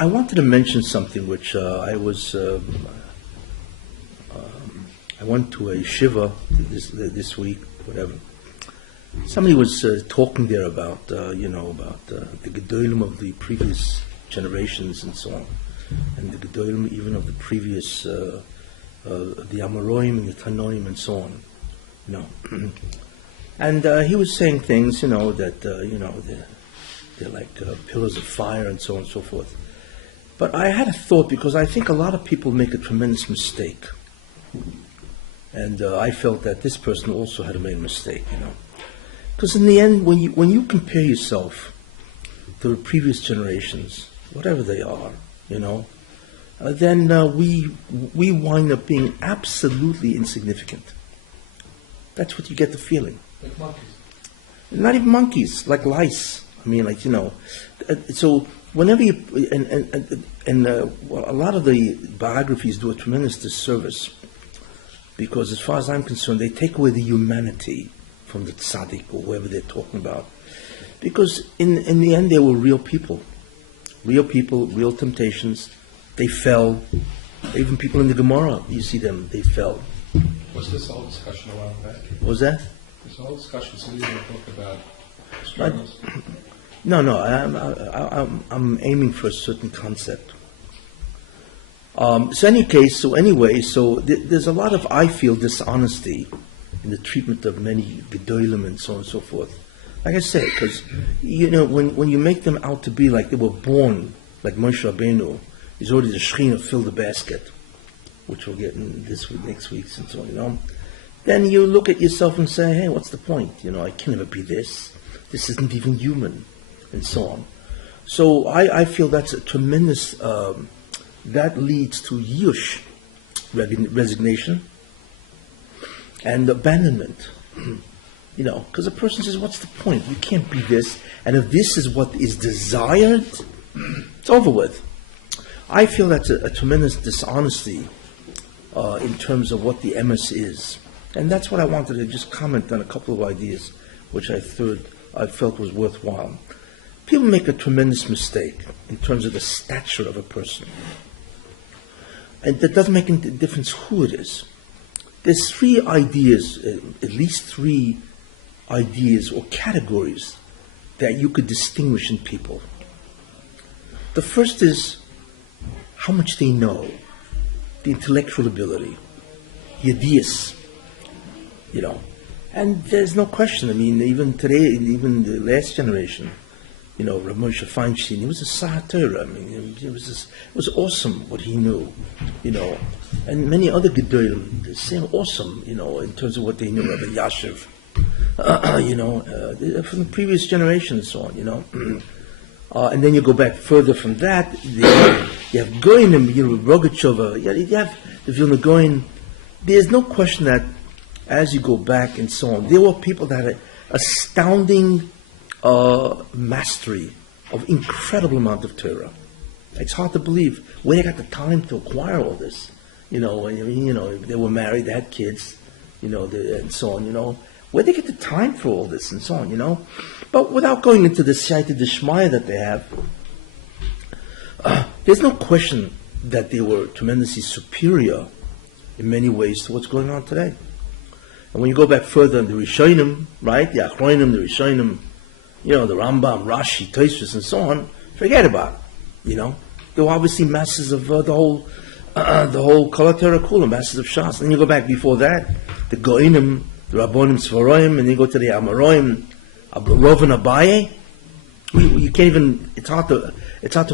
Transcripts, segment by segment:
I wanted to mention something which I went to a shiva this week, whatever. Somebody was talking there about the gedolim of the previous generations and so on, and the gedolim even of the previous the Amoraim and the Tanoim and so on, and he was saying things, that they're like pillars of fire and so on and so forth. But I had a thought, because I think a lot of people make a tremendous mistake, and I felt that this person also had made a mistake, because in the end, when you compare yourself to the previous generations, whatever they are, then we wind up being absolutely insignificant. That's what you get the feeling. Like monkeys. Not even monkeys, like lice. I mean, so whenever you a lot of the biographies do a tremendous disservice, because as far as I'm concerned, they take away the humanity from the tzaddik or whoever they're talking about, because in the end they were real people, real temptations. They fell. Even people in the Gemara, you see them, they fell. Was this whole discussion a while back? What was that? This whole discussion, so you didn't talk about struggles? No, I'm aiming for a certain concept. There's a lot of, I feel, dishonesty in the treatment of many gedolim and so on and so forth. Like I say, because when you make them out to be like they were born like Moshe Rabbeinu, he's already the Shekhinah filled the basket, which we'll get in this week, next week, and so on. Then you look at yourself and say, hey, what's the point? I can never be this. This isn't even human, and so on. So I feel that's a tremendous, that leads to yush, resignation, and abandonment. Because a person says, what's the point? You can't be this. And if this is what is desired, it's over with. I feel that's a tremendous dishonesty in terms of what the emes is. And that's what I wanted to just comment on, a couple of ideas which I felt was worthwhile. People make a tremendous mistake in terms of the stature of a person. And that doesn't make any difference who it is. There's three ideas, at least three ideas or categories that you could distinguish in people. The first is how much they know, the intellectual ability, yedias, And there's no question. I mean, even today, even the last generation, Rabbi Moshe Feinstein, he was a Sar Torah. I mean, it was awesome what he knew, And many other gedolim, the same awesome, in terms of what they knew. Rabbi Yashiv, from the previous generation and so on, and then you go back further from that, you have Goyinim, Rogatchover, you have the Vilna Goyin. There's no question that as you go back and so on, there were people that had astounding mastery of incredible amount of Torah. It's hard to believe where they got the time to acquire all this. They were married, they had kids, and so on, Where they get the time for all this and so on, But without going into the Siyata Dishmaya that they have, there's no question that they were tremendously superior in many ways to what's going on today. And when you go back further, the Rishonim, right, the Achronim, the Rishonim, the Rambam, Rashi, Tosfos, and so on, forget about it, There were obviously masses of the whole Kol HaTorah Kula, masses of Shas. And you go back before that, the Goinim, the Rabbonim Sfaroim, and then you go to the Amoraim, Rov and Abaye. You can't even, it's hard to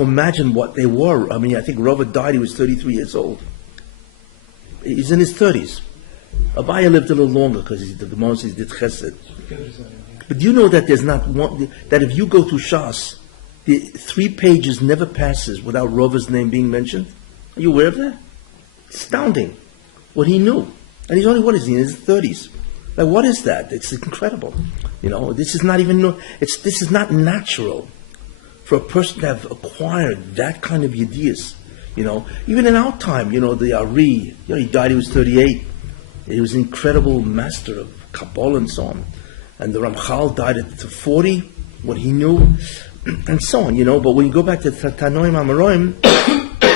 imagine what they were. I mean, I think Rov died, he was 33 years old. He's in his 30s. Abaye lived a little longer because the Gemara says he did chesed. But do you know that there's not one, that if you go through Shas, the 3 pages never passes without Rov's name being mentioned? Are you aware of that? Astounding. What he knew. And he's only, what is he, in his 30s? Like, what is that? It's incredible. This is not even, this is not natural for a person to have acquired that kind of ideas. Even in our time, the Ari, he died, he was 38. He was an incredible master of Kabbalah and so on. And the Ramchal died at 40, what he knew. and so on, But when you go back to Tanoim Amoraim,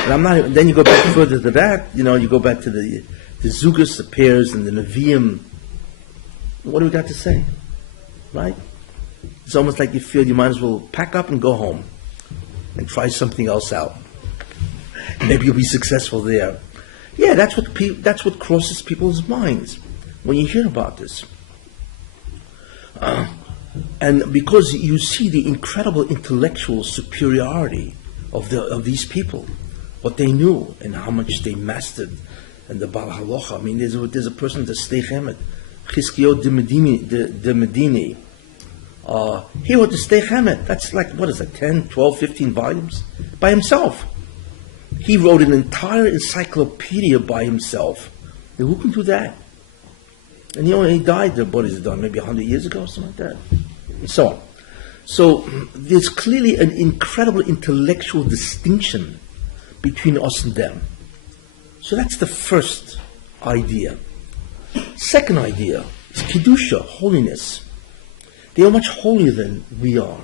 and I'm not. Then you go back further to that, You go back to the Zugas, the pairs, and the Nevi'im. What do we got to say, right? It's almost like you feel you might as well pack up and go home, and try something else out. Maybe you'll be successful there. Yeah, that's what crosses people's minds when you hear about this. And because you see the incredible intellectual superiority of these people, what they knew and how much they mastered, and the Baal Halacha. I mean, there's a person, the Stei Chemet, Chizkiyahu de Medini. He wrote the Stei Chemet. That's like, 10, 12, 15 volumes? By himself. He wrote an entire encyclopedia by himself. Now, who can do that? And he died, what is it done, maybe 100 years ago, something like that. And so on. So there's clearly an incredible intellectual distinction between us and them. So that's the first idea. Second idea is Kedusha, holiness. They are much holier than we are.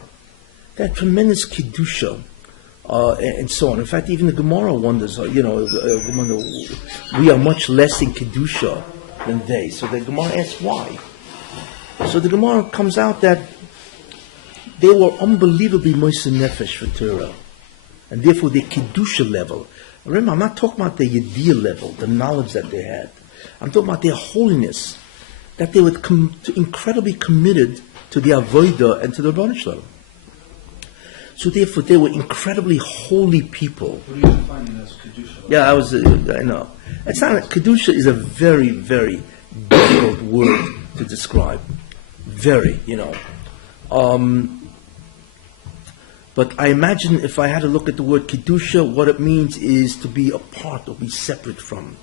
They have tremendous Kedusha, and so on. In fact, even the Gemara wonders, we are much less in Kedusha than they. So the Gemara asks why. So the Gemara comes out that they were unbelievably moist nefesh for Torah, and therefore their Kedusha level. Remember, I'm not talking about the Yediyah level, the knowledge that they had. I'm talking about their holiness, that they were incredibly committed to the Avodah and to the Rebbeinu Shalom. So therefore, they were incredibly holy people. What are you defining as Kedusha? Yeah, I know. It's not, Kedusha is a very, very difficult word to describe. Very, But I imagine if I had to look at the word Kedusha, what it means is to be apart or be separate from.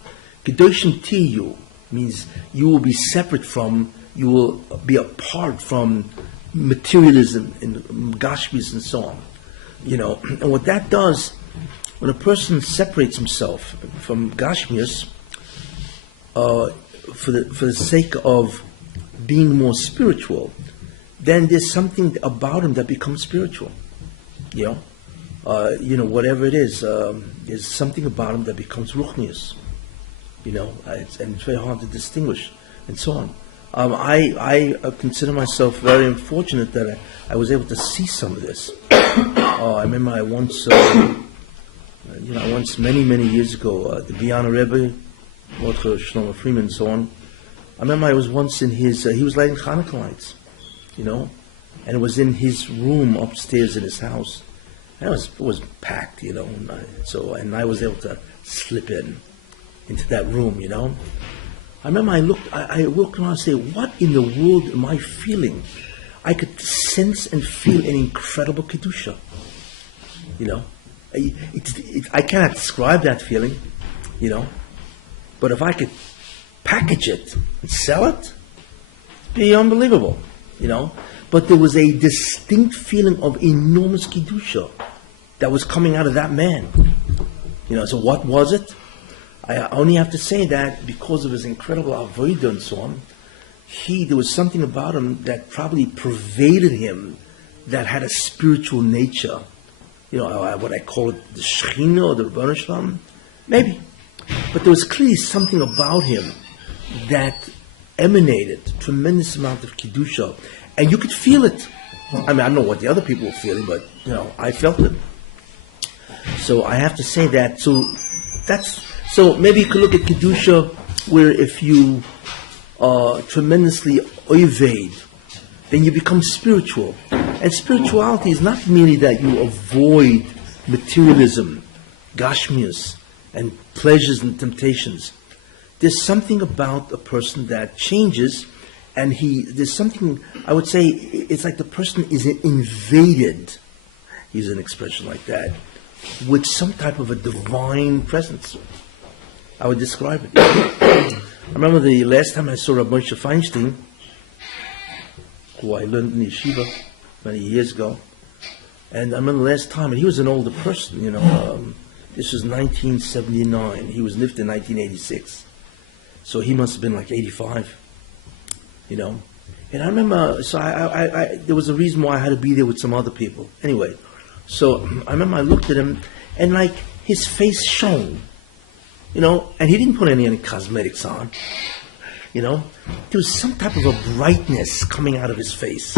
Kedoshim Tiyu means you will be separate from, you will be apart from materialism and gashmis and so on. And what that does, when a person separates himself from gashmis for the sake of being more spiritual, then there's something about him that becomes spiritual. Whatever it is, there's something about him that becomes ruchnius. And it's very hard to distinguish, and so on. I consider myself very unfortunate that I was able to see some of this. I remember I once, many, many years ago, the Vienna Rabbi, Mordechai Shlomo Freeman, and so on. I remember I was once in his, he was lighting Hanukkah lights, and it was in his room upstairs in his house. And it was packed, and I was able to slip into that room, I remember I looked around and say, what in the world am I feeling? I could sense and feel an incredible Kedusha. I cannot describe that feeling, but if I could package it and sell it, it'd be unbelievable, But there was a distinct feeling of enormous Kedusha that was coming out of that man. So what was it? I only have to say that because of his incredible avodah and so on, there was something about him that probably pervaded him that had a spiritual nature. What I call it, the Shechina or the Rebbeinu Shalom, maybe. But there was clearly something about him that emanated a tremendous amount of Kedusha. And you could feel it. I don't know what the other people were feeling, but, I felt it. So I have to say that. So maybe you could look at Kedusha where if you tremendously oived, then you become spiritual. And spirituality is not merely that you avoid materialism, gashmias, and pleasures and temptations. There's something about a person that changes, and there's something, I would say, it's like the person is invaded, use an expression like that, with some type of a divine presence. I would describe it. I remember the last time I saw Rabbi Moshe Feinstein, who I learned in yeshiva many years ago, and I remember the last time, and he was an older person, this was 1979. He was lived in 1986. So he must have been like 85, And I remember, so there was a reason why I had to be there with some other people. Anyway, so I remember I looked at him, and like his face shone, and he didn't put any cosmetics on, there was some type of a brightness coming out of his face,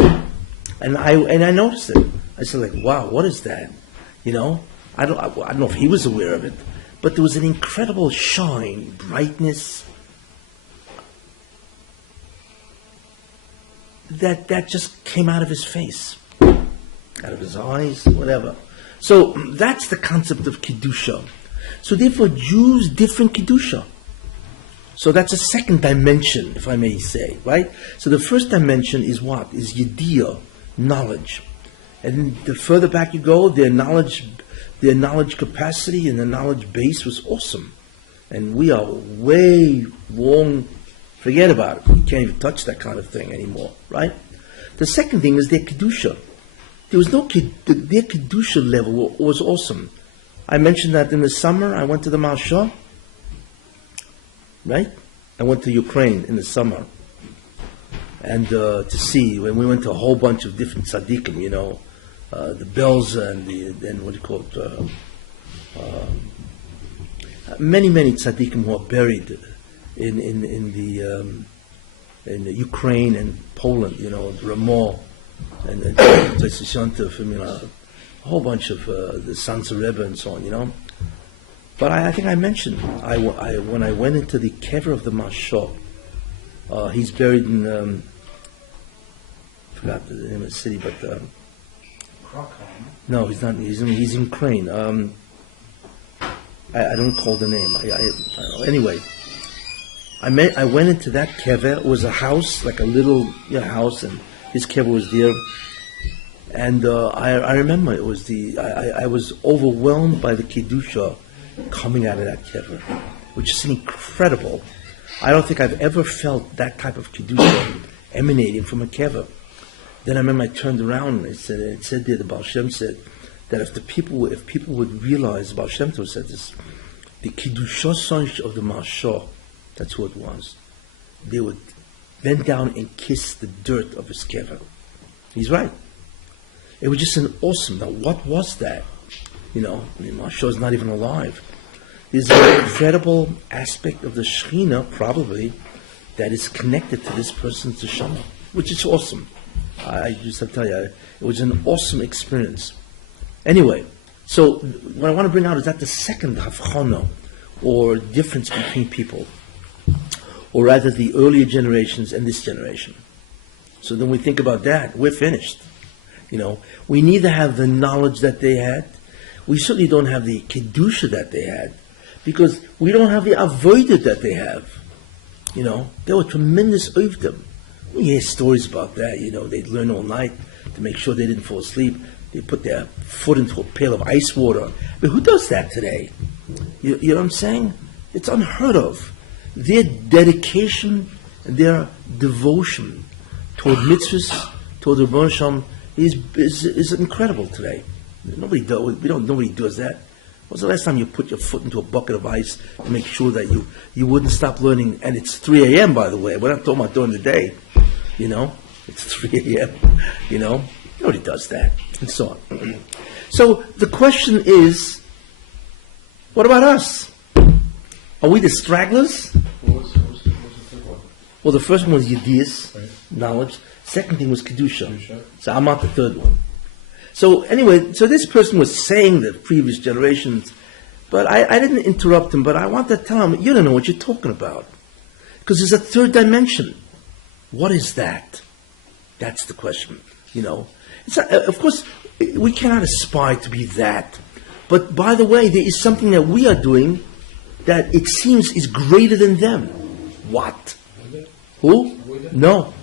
and I noticed it. I said, like, wow, what is that? I don't know if he was aware of it, but there was an incredible shine, brightness that just came out of his face, out of his eyes, whatever. So that's the concept of Kedusha. So therefore, Jews different Kedusha. So that's a second dimension, if I may say, right? So the first dimension is what? Is Yediyah, knowledge. And the further back you go, their knowledge capacity and their knowledge base was awesome. And we are way long, forget about it. You can't even touch that kind of thing anymore, right? The second thing is their Kedusha. There was their Kedusha level was awesome. I mentioned that in the summer, I went to the Marsha, right? I went to Ukraine in the summer. And to see, when we went to a whole bunch of different tzaddikim, the Belza and what do you call it, many tzaddikim who are buried in the Ukraine and Poland, Ramah and a whole bunch of the Sons of Rebbe and so on, But I think I mentioned when I went into the kever of the Mashal, he's buried in forgot the name of the city, but no, he's not. He's in Ukraine. I don't recall the name. Anyway, I went into that kever. It was a house, like a little house, and his kever was there. And I remember it was I was overwhelmed by the kedusha coming out of that kever, which is incredible. I don't think I've ever felt that type of kedusha emanating from a kever. Then I remember I turned around and it said there, the Baal Shem said that if people would realize, the Baal Shem Tov said this, the kedusha of the Mashah, that's who it was, they would bend down and kiss the dirt of his kever. He's right. It was just an awesome. Now, what was that? Mashah is not even alive. There's an incredible aspect of the Shekhinah, probably, that is connected to this person's neshama, which is awesome. I just have to tell you, it was an awesome experience. Anyway, so what I want to bring out is that the second havchana, or difference between people, or rather the earlier generations and this generation. So then we think about that, we're finished. We neither have the knowledge that they had, we certainly don't have the kedusha that they had, because we don't have the avodah that they have. They were tremendous ovdim. We hear stories about that. They'd learn all night to make sure they didn't fall asleep. They put their foot into a pail of ice water. But who does that today? You know what I'm saying? It's unheard of. Their dedication and their devotion toward mitzvahs, toward the Rebbeinu Shalom, is incredible today. Nobody does that. When was the last time you put your foot into a bucket of ice to make sure that you wouldn't stop learning? And it's 3 a.m., by the way. We're not talking about during the day. It's 3 a.m., Nobody does that, and so on. So the question is, what about us? Are we the stragglers? What was the third one? Well, the first one was Yediyas, Right. knowledge. Second thing was Kedusha. Kedusha. So I'm not the third one. So anyway, so this person was saying the previous generations, but I didn't interrupt him, but I want to tell him, you don't know what you're talking about. Because there's a third dimension. What is that? That's the question, It's not, of course, we cannot aspire to be that. But by the way, there is something that we are doing that it seems is greater than them. What? Who? No.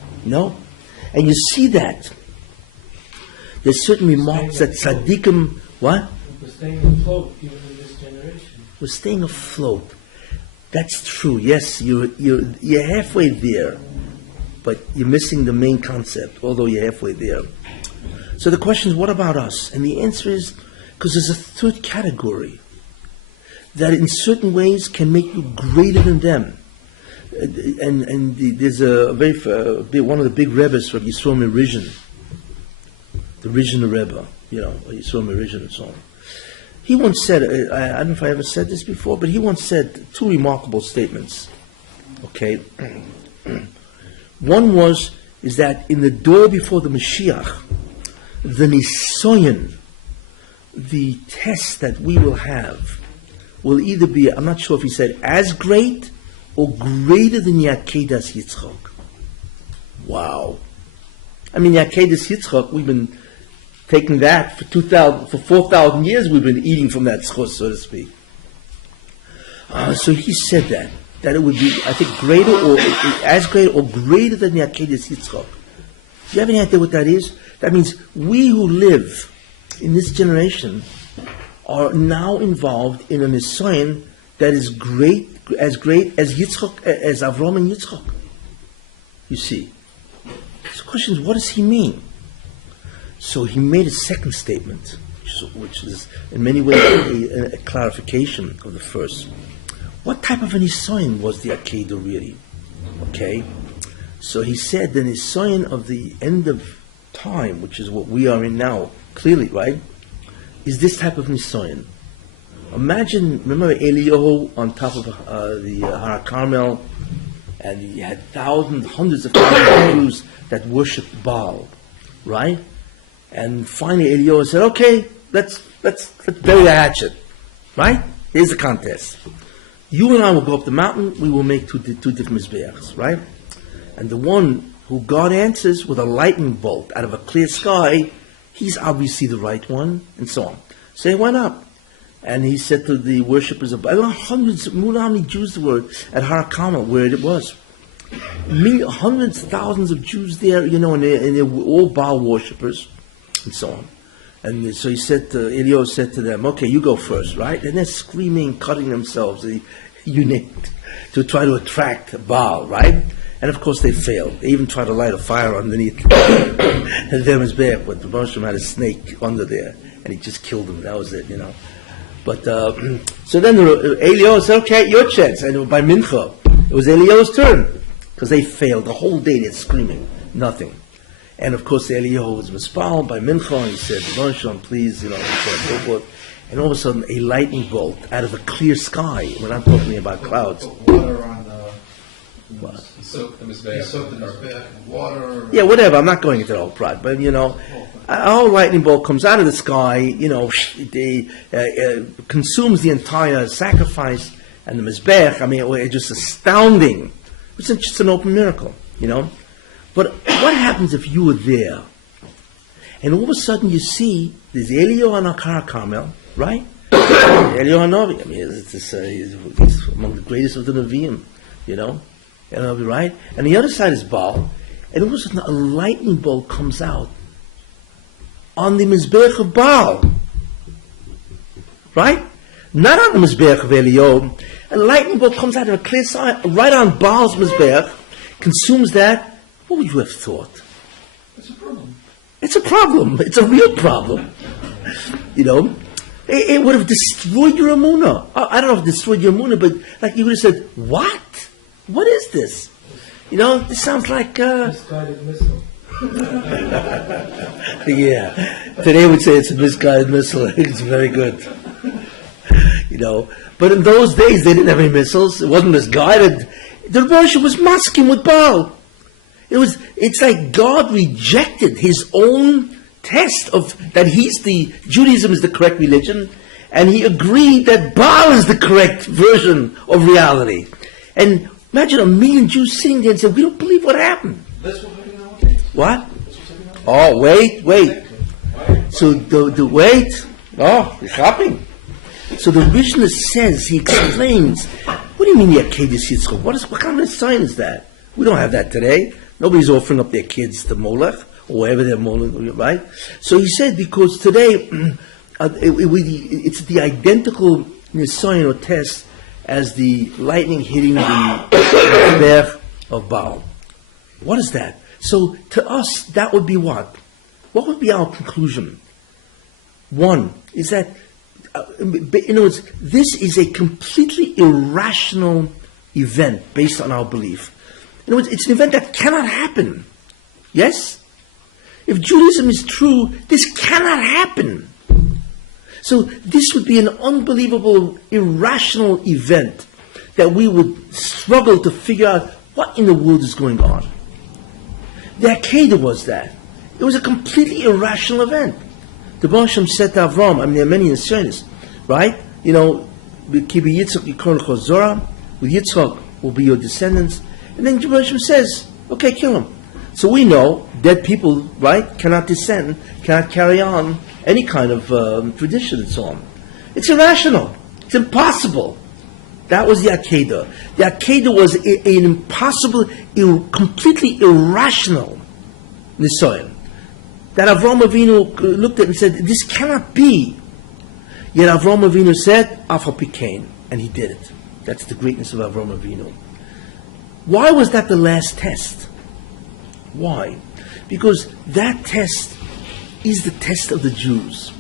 And you see that. There's certain remarks that tzaddikim, what? We're staying afloat even in this generation. We're staying afloat. That's true. Yes, you're halfway there, but you're missing the main concept, although you're halfway there. So the question is, what about us? And the answer is, because there's a third category that in certain ways can make you greater than them. there's a very one of the big Rebbes, Rabbi Yisrael Merizhin, the Rizhin Rebbe, Yisrael Merizhin and so on. He once said, I don't know if I ever said this before, but he once said two remarkable statements. Okay, one is that in the door before the Mashiach, the nisoyan, the test that we will have, will either be, I'm not sure if he said as great or greater than Yakedas Yitzchak. Wow. I mean, Yakedas Yitzchak, we've been taking that for 4,000 years, we've been eating from that schos, so to speak. So he said that it would be, I think, greater or as great or greater than Yakedas Yitzchak. Do you have any idea what that is? That means we who live in this generation are now involved in a nisayon that is great as Yitzchak, as Avram and Yitzchak. You see. So the question is, what does he mean? So he made a second statement, which is in many ways a clarification of the first. What type of a nisayon was the Akedah really? Okay? So he said the nisayon of the end of time, which is what we are in now, clearly, right, is this type of nisayon. Imagine, remember Eliyahu on top of the Har Carmel, and he had thousands, hundreds of thousands of Jews that worshipped Baal, right? And finally Eliyahu said, okay, let's bury the hatchet, right? Here's the contest. You and I will go up the mountain, we will make two different mizbeachs, right? And the one who God answers with a lightning bolt out of a clear sky, he's obviously the right one, and so on. So he went up, and he said to the worshippers of, I don't know how many Jews there were at Har Carmel, where it was. Hundreds, thousands of Jews there, and they're all Baal worshippers, and so on. And so he said, Eliyahu said to them, okay, you go first, right? And they're screaming, cutting themselves, you name it, to try to attract Baal, right? And of course they failed. They even tried to light a fire underneath their mizbeach, but the Moshe had a snake under there, and he just killed them. That was it, But so then Eliyahu said, okay, your chance. And by Mincha, it was Eliyahu's turn, because they failed. The whole day they're screaming, nothing. And of course Eliyahu was mispaled by Mincha, and he said, Moshe, please, and so on and so forth. And all of a sudden a lightning bolt out of a clear sky. We're not talking about clouds. Water on the... What? He soaked the mizbeach in water. Yeah, whatever. I'm not going into the whole prod, but a whole lightning bolt comes out of the sky. Consumes the entire sacrifice and the mizbeach. I mean, it's just astounding. It's just an open miracle, But what happens if you were there, and all of a sudden you see there's Eliyahu on Har Carmel, right? Eliyahu Hanavi. I mean, he's among the greatest of the Nevi'im, right? And the other side is Baal, and all of a sudden a lightning bolt comes out on the Mizbeach of Baal, right? Not on the Mizbeach of Eliyahu. A lightning bolt comes out of a clear sky, right on Baal's Mizbeach, consumes that. What would you have thought? It's a problem. It's a problem. It's a real problem. It would have destroyed your emunah. I don't know if it destroyed your emunah, but like you would have said, what? What is this? This sounds like... Misguided missile. Yeah. Today would say it's a misguided missile. It's very good. But in those days they didn't have any missiles. It wasn't misguided. The worship was masking with Baal. It's like God rejected his own test of that Judaism is the correct religion, and he agreed that Baal is the correct version of reality. And imagine 1 million Jews sitting there and saying, we don't believe what happened. That's what happened nowadays. What? Oh, wait. So the wait. Oh, you're shopping. So the Mishnah says, he explains, what do you mean Yakedas Yitzchak? What kind of a sign is that? We don't have that today. Nobody's offering up their kids to Molech, or wherever they're Molech, right? So he said, because today, it's the identical nisayon or test as the lightning hitting the Mizbeach of Baal. What is that? So to us, that would be what? What would be our conclusion? One is that, in other words, this is a completely irrational event based on our belief. In other words, it's an event that cannot happen. Yes? If Judaism is true, this cannot happen. So this would be an unbelievable, irrational event that we would struggle to figure out what in the world is going on. The Akedah was that. It was a completely irrational event. The Baruch Hashem said to Avram, there are many Nisyonis, right? With Kibi Yitzchak Yikron Chozorah, with Yitzchak will be your descendants. And then the Baruch Hashem says, okay, kill him. So we know dead people, right, cannot descend, cannot carry on any kind of tradition and so on. It's irrational. It's impossible. That was the Akedah. The Akedah was an impossible, completely irrational Nisoyan. That Avraham Avinu looked at and said, this cannot be. Yet Avraham Avinu said, Afa Pikain, and he did it. That's the greatness of Avraham Avinu. Why was that the last test? Why? Because that test is the test of the Jews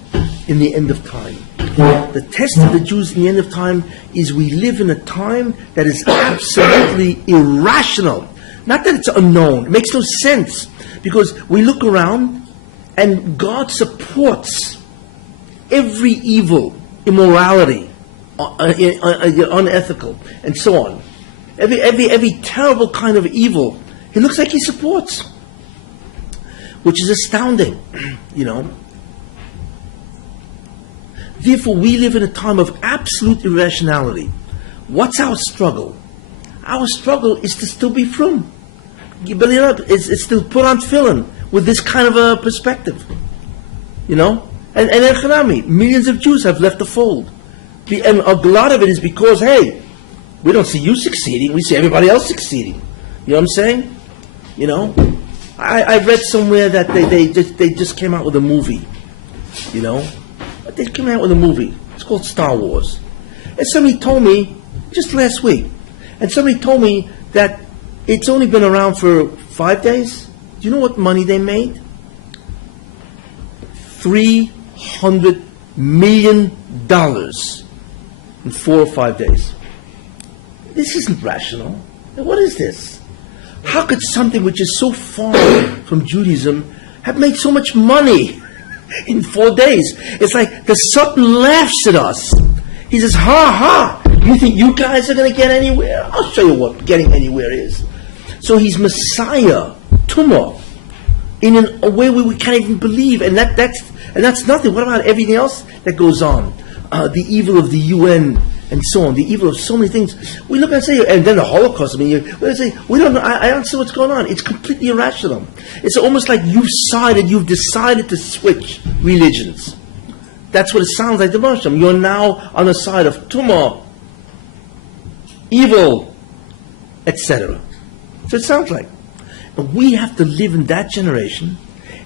in the end of time. The test of the Jews in the end of time is we live in a time that is absolutely irrational. Not that it's unknown. It makes no sense. Because we look around and God supports every evil, immorality, unethical, and so on. Every terrible kind of evil, it looks like He supports. Which is astounding, Therefore, we live in a time of absolute irrationality. What's our struggle? Our struggle is to still be frum. It's to put on tefillin with this kind of a perspective. And Echanami, millions of Jews have left the fold. And a lot of it is because, hey, we don't see you succeeding, we see everybody else succeeding. You know what I'm saying? I read somewhere that they just came out with a movie. They came out with a movie. It's called Star Wars. And somebody told me, just last week, that it's only been around for 5 days. Do you know what money they made? $300 million in 4 or 5 days. This isn't rational. What is this? How could something which is so far from Judaism have made so much money in 4 days? It's like the Sultan laughs at us. He says, ha ha, you think you guys are going to get anywhere? I'll show you what getting anywhere is. So he's Messiah, Tumah, in a way where we can't even believe. And that's nothing. What about everything else that goes on? The evil of the UN and so on, the evil of so many things. We look and say, and then the Holocaust, we don't know, I don't see what's going on. It's completely irrational. It's almost like you've decided to switch religions. That's what it sounds like to Muslim. You're now on the side of Tumah, evil, etc. So it sounds like. And we have to live in that generation,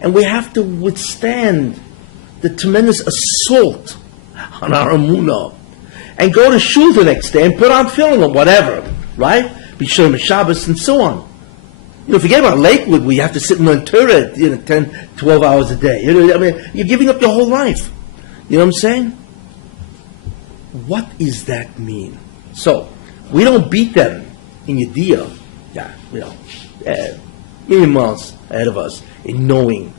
and we have to withstand the tremendous assault on our emunah, and go to shul the next day and put on film or whatever, right? Be Shem Shabbos and so on. Forget about Lakewood, where you have to sit and learn Torah 10, 12 hours a day. You're giving up your whole life. You know what I'm saying? What does that mean? So, we don't beat them in Yediyah. Million miles ahead of us in knowing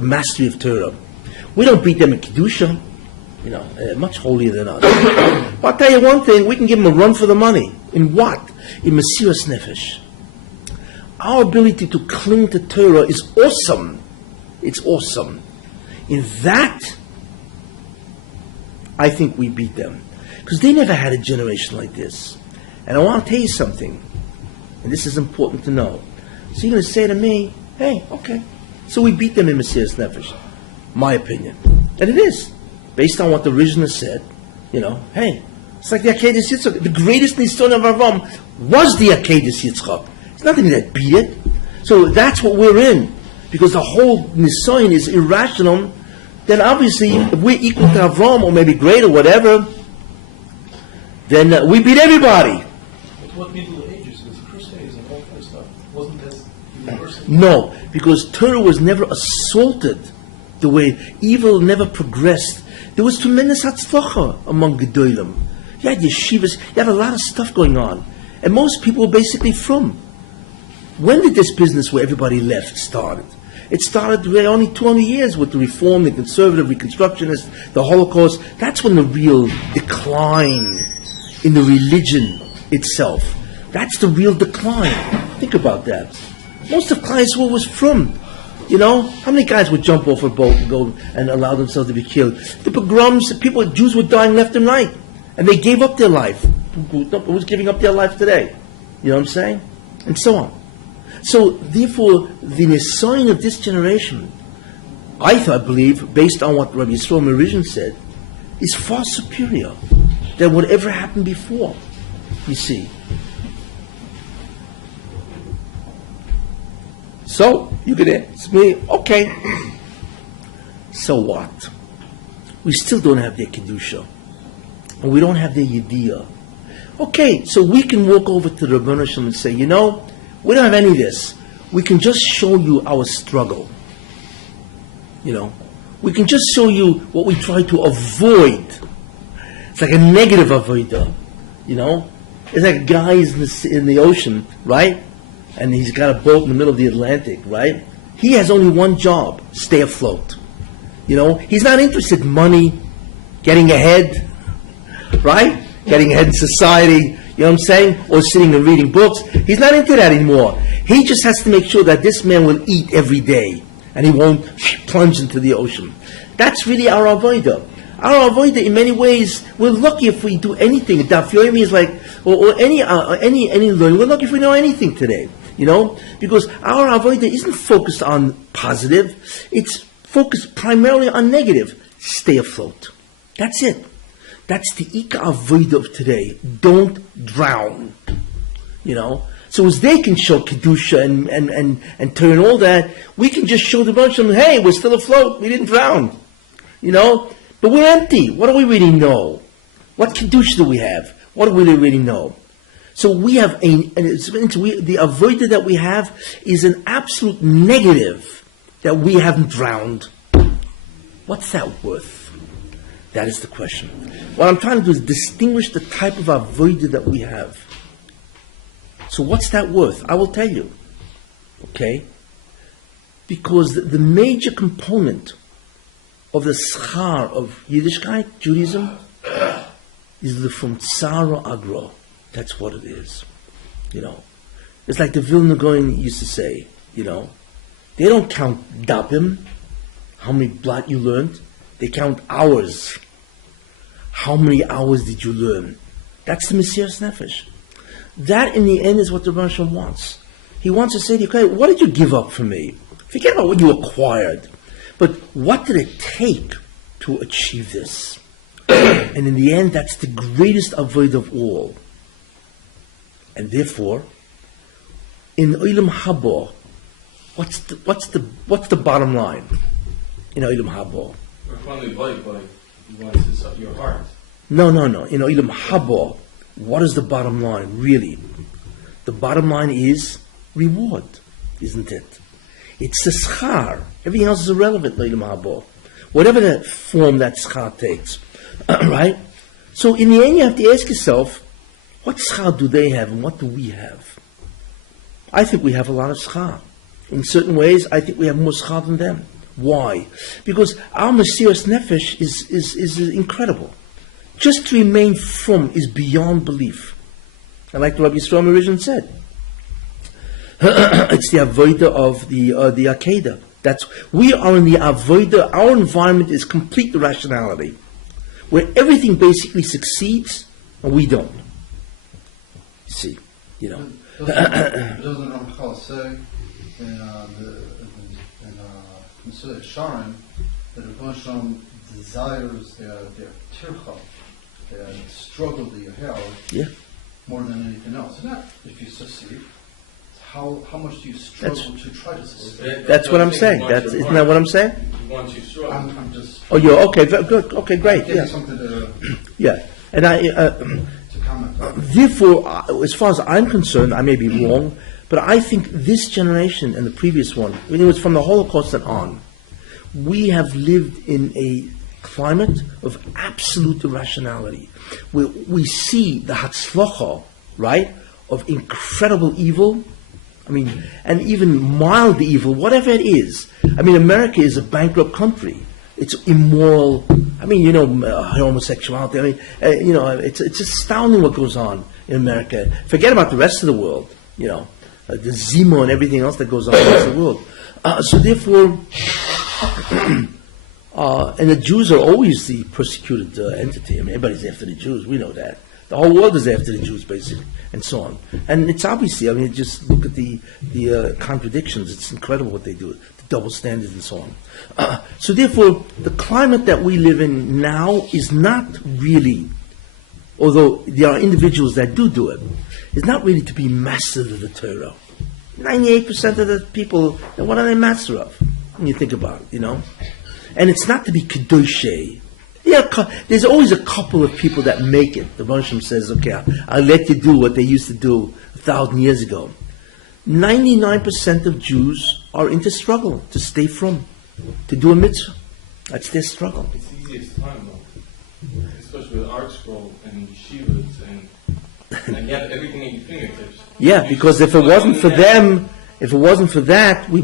mastery of Torah. We don't beat them in Kedusha. Much holier than us. But I'll tell you one thing, we can give them a run for the money. In what? In Mesiras Nefesh. Our ability to cling to Torah is awesome. It's awesome. In that, I think we beat them. Because they never had a generation like this. And I want to tell you something, and this is important to know. So you're going to say to me, hey, okay, so we beat them in Mesiras Nefesh. My opinion. And it is. Based on what the original said, hey, it's like the Akedas Yitzchak. The greatest Nisan of Avraham was the Akedas Yitzchak. It's nothing that beat it. So that's what we're in. Because the whole Nisan is irrational, then obviously, if we're equal to Avraham, or maybe greater, whatever, then we beat everybody. But what Middle Ages is Crusades and all that stuff? Wasn't that universal? No, because Torah was never assaulted the way evil never progressed. There was tremendous hatzlacha among Gedolim. You had yeshivas, you had a lot of stuff going on. And most people were basically from. When did this business where everybody left started? It started only 200 years with the Reform, the Conservative, Reconstructionists, the Holocaust. That's when the real decline in the religion itself. That's the real decline. Think about that. Most of Klal was from. You know, how many guys would jump off a boat and go and allow themselves to be killed? The pogroms, Jews were dying left and right, and they gave up their life. Who's giving up their life today? You know what I'm saying? And so on. So, therefore, the Messiah of this generation, I believe, based on what Rabbi Yisrael Meridian said, is far superior than whatever happened before. You see. So, you could ask me, okay, so what? We still don't have their Kedusha. And we don't have their Yediyah. Okay, so we can walk over to the Rebbeinu Shalom and say, you know, we don't have any of this. We can just show you our struggle. You know, we can just show you what we try to avoid. It's like a negative avoider, you know. It's like a guy is in the ocean, right? And he's got a boat in the middle of the Atlantic, right? He has only one job, stay afloat. You know, he's not interested in money, getting ahead, right? Getting ahead in society, you know what I'm saying? Or sitting and reading books. He's not into that anymore. He just has to make sure that this man will eat every day and he won't plunge into the ocean. That's really our avodah. Our avodah, in many ways, we're lucky if we do anything. Daf Yomi is like, or any learning. We're lucky if we know anything today, you know, because our avodah isn't focused on positive. It's focused primarily on negative. Stay afloat. That's it. That's the Ika avodah of today. Don't drown, you know. So as they can show kedusha and turn all that, we can just show the bunch of them, hey, we're still afloat. We didn't drown, you know. But we're empty. What do we really know? What kedusha do we have? What do we really know? So we have the avodah that we have is an absolute negative that we haven't drowned. What's that worth? That is the question. What I'm trying to do is distinguish the type of avodah that we have. So what's that worth? I will tell you. Okay? Because the major component of the schar of Yiddishkeit, Judaism, is the from Tzara Agra. That's what it is. You know. It's like the Vilna Gaon used to say, you know, they don't count dapim, how many blot you learned. They count hours. How many hours did you learn? That's the Mesiras Nefesh. That, in the end, is what the Rebbeinu Shalom wants. He wants to say to you, okay, what did you give up for me? Forget about what you acquired. But what did it take to achieve this? And in the end, that's the greatest avodah of all. And therefore, in Olam Haba, what's the bottom line in Olam Haba? Your heart. No. In Olam Haba, what is the bottom line, really? The bottom line is reward, isn't it? It's the schar. Everything else is irrelevant, Olam Haba. Whatever the form that schar takes. Right? So in the end, you have to ask yourself, what schar do they have and what do we have? I think we have a lot of schar. In certain ways, I think we have more schar than them. Why? Because our Mesiras Nefesh is incredible. Just to remain from is beyond belief. And like Rabbi Yisrael Meridian said, it's the avodah of the Akedah. We are in the avodah. Our environment is complete irrationality, where everything basically succeeds and we don't. See, you know. Doesn't Ramchal say in Sharon that the Rebbeinu Shalom desires their tircha, their struggle that you have, more than anything else? And not if you succeed. How much do you struggle to try to succeed? That's what I'm saying. Isn't that what I'm saying? Once you struggle. I'm just. Oh, you're okay. Good. Okay, great. Yeah. Something to. Yeah, and I. To comment on. Therefore, as far as I'm concerned, I may be wrong, but I think this generation and the previous one, when it was from the Holocaust and on, we have lived in a climate of absolute irrationality, where we see the hatzlacha, right, of incredible evil. I mean, and even mild evil, whatever it is. I mean, America is a bankrupt country. It's immoral. I mean, homosexuality. I mean, it's astounding what goes on in America. Forget about the rest of the world. The Zima and everything else that goes on in the rest of the world. So therefore, and the Jews are always the persecuted entity. I mean, everybody's after the Jews. We know that. The whole world is after the Jews, basically, and so on. And it's obviously, I mean, just look at the contradictions. It's incredible what they do, the double standards and so on. So therefore, the climate that we live in now is not really, although there are individuals that do it, is not really to be masters of the Torah. 98% of the people, what are they master of? When you think about it, And it's not to be Kedoshé. Yeah, there's always a couple of people that make it. The Rebbe says, okay, I'll let you do what they used to do 1,000 years ago. 99% of Jews are into struggle to stay from, to do a mitzvah. That's their struggle. It's the easiest time, though. Especially with art scroll and yeshivas and you have everything at your fingertips. Yeah, because if it wasn't for them, if it wasn't for that, we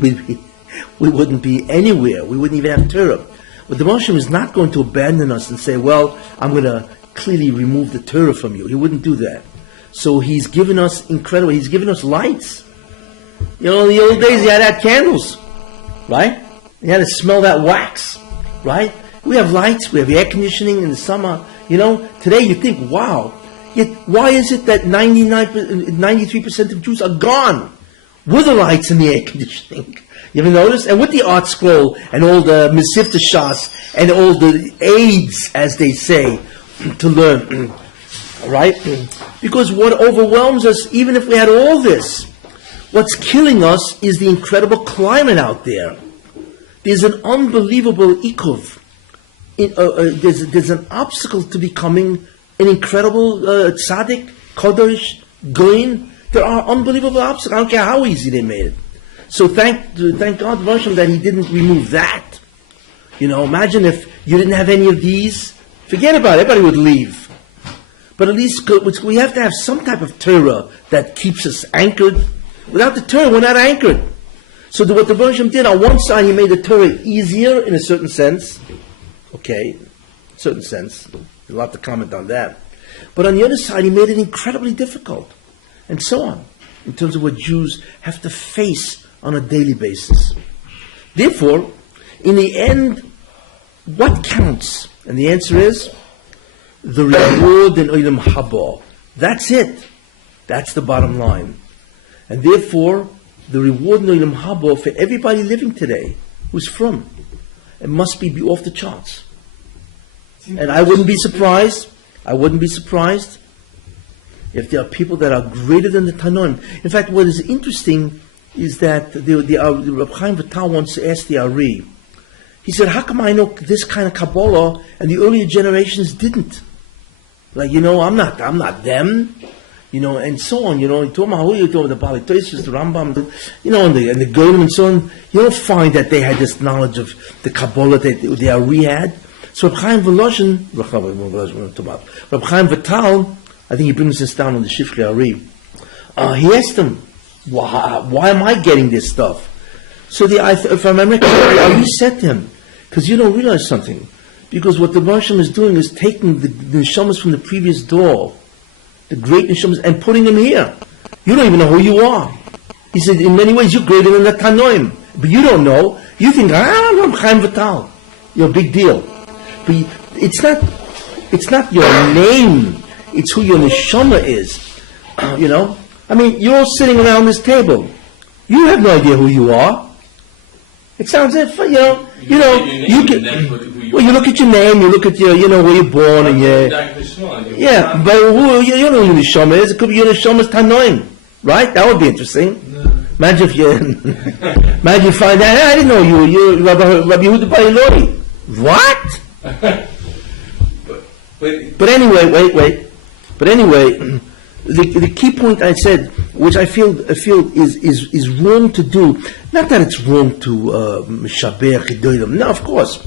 wouldn't be anywhere. We wouldn't even have Torah. But the Moshe is not going to abandon us and say, well, I'm going to clearly remove the Torah from you. He wouldn't do that. So he's given us incredible, he's given us lights. In the old days, you had to have candles, right? You had to smell that wax, right? We have lights, we have air conditioning in the summer. Today you think, wow, yet why is it that 93% of Jews are gone with the lights and the air conditioning? You ever notice? And with the art scroll and all the Mesivta Shas and all the aids, as they say, to learn, right? Because what overwhelms us, even if we had all this, what's killing us is the incredible climate out there. There's an unbelievable ikuv. There's an obstacle to becoming an incredible tzaddik, kodesh, goyin. There are unbelievable obstacles. I don't care how easy they made it. So thank God, Hashem, that He didn't remove that. Imagine if you didn't have any of these. Forget about it. Everybody would leave. But at least we have to have some type of Torah that keeps us anchored. Without the Torah, we're not anchored. So what the Hashem did, on one side, He made the Torah easier in a certain sense. Okay, certain sense. There's a lot to comment on that. But on the other side, He made it incredibly difficult. And so on. In terms of what Jews have to face on a daily basis. Therefore, in the end, what counts? And the answer is the reward in Olam Haba. That's it. That's the bottom line. And therefore, the reward in Olam Haba for everybody living today who's from, it must be off the charts. And I wouldn't be surprised if there are people that are greater than the Tanoim. In fact, what is interesting is that Rabbi Chaim Vital once asked the Ari, he said, how come I know this kind of Kabbalah and the earlier generations didn't? I'm not them, and so on. You talk about who you talk about, the Bali Tosis, the Rambam, and the Goyim and so on. You don't find that they had this knowledge of the Kabbalah that the Ari had. So Rabbi Chaim Vital, I think he brings this down on the Shifrei Ari. He asked him, why am I getting this stuff? So if I remember correctly, Ari said to him, because you don't realize something. Because what the Baruch Hashem is doing is taking the neshamas from the previous door, the great neshamas, and putting them here. You don't even know who you are. He said, in many ways, you're greater than the Tanoim. But you don't know. You think, I'm Chaim Vital. You're a big deal. But it's not your name. It's who your neshama is. I mean, you're all sitting around this table. You have no idea who you are. It sounds as if, you look at your name, you look at your, where you're born, and but who, you don't know who your neshama is. It could be your neshama's Tanoim, right? That would be interesting. Imagine if you find out, I didn't know you're Rabbi Yehuda Bailoi. What? But anyway, wait. But anyway, the key point I said, which I feel is wrong to do. Not that it's wrong to mishaber gedolim. No, of course.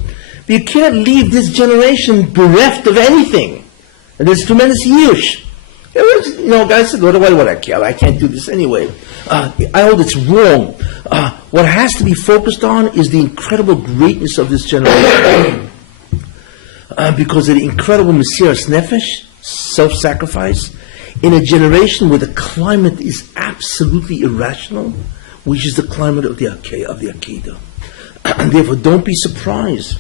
But you can't leave this generation bereft of anything. And there's tremendous yish. Guys said, what do I care? I can't do this anyway. I hold it's wrong. What has to be focused on is the incredible greatness of this generation. Because of the incredible Mesiras Nefesh, self-sacrifice, in a generation where the climate is absolutely irrational, which is the climate of the Akedah. And therefore, don't be surprised,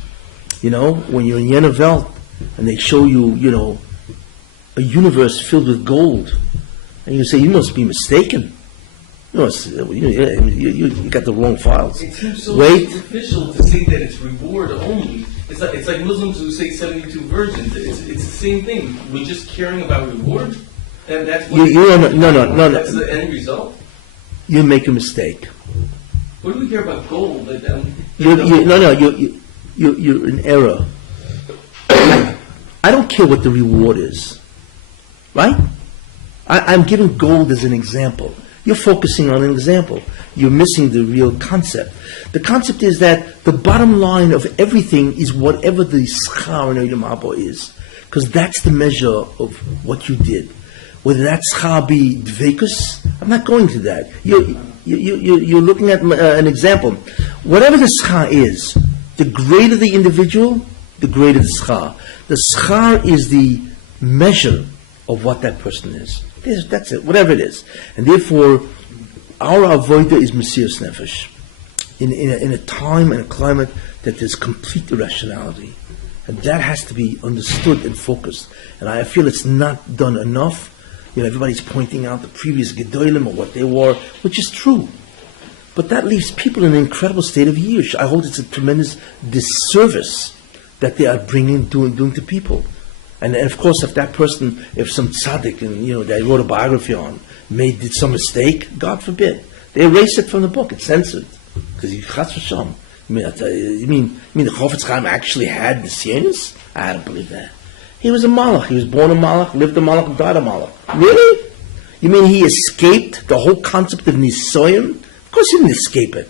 when you're in Yenavelt and they show you, a universe filled with gold, and you say, you must be mistaken. You got the wrong files. It seems so Wait. superficial to say that it's reward only. It's like Muslims who say 72 virgins. It's the same thing. We're just caring about reward. And that's what No. That's the end result. You make a mistake. What do we care about gold? You're in error. I don't care what the reward is. Right? I'm giving gold as an example. You're focusing on an example. You're missing the real concept. The concept is that the bottom line of everything is whatever the schar in Olam Haba is. Because that's the measure of what you did. Whether that schar be dveikus, I'm not going to that. You're looking at an example. Whatever the schar is, the greater the individual, the greater the schar. The schar is the measure of what that person is. That's it, whatever it is. And therefore, our avodah is Mesiras Nefesh. In a time and a climate that there's complete irrationality. And that has to be understood and focused. And I feel it's not done enough. Everybody's pointing out the previous Gedolim or what they were, which is true. But that leaves people in an incredible state of yish. I hold it's a tremendous disservice that they are doing to people. And of course, if that person, if some tzaddik, and they wrote a biography on, did some mistake, God forbid, they erase it from the book. It's censored because you chas v'sham. You mean the Chofetz Chaim actually had the Nisyonos? I don't believe that. He was a malach. He was born a malach, lived a malach, and died a malach. Really? You mean he escaped the whole concept of Nisoyim? Of course, he didn't escape it.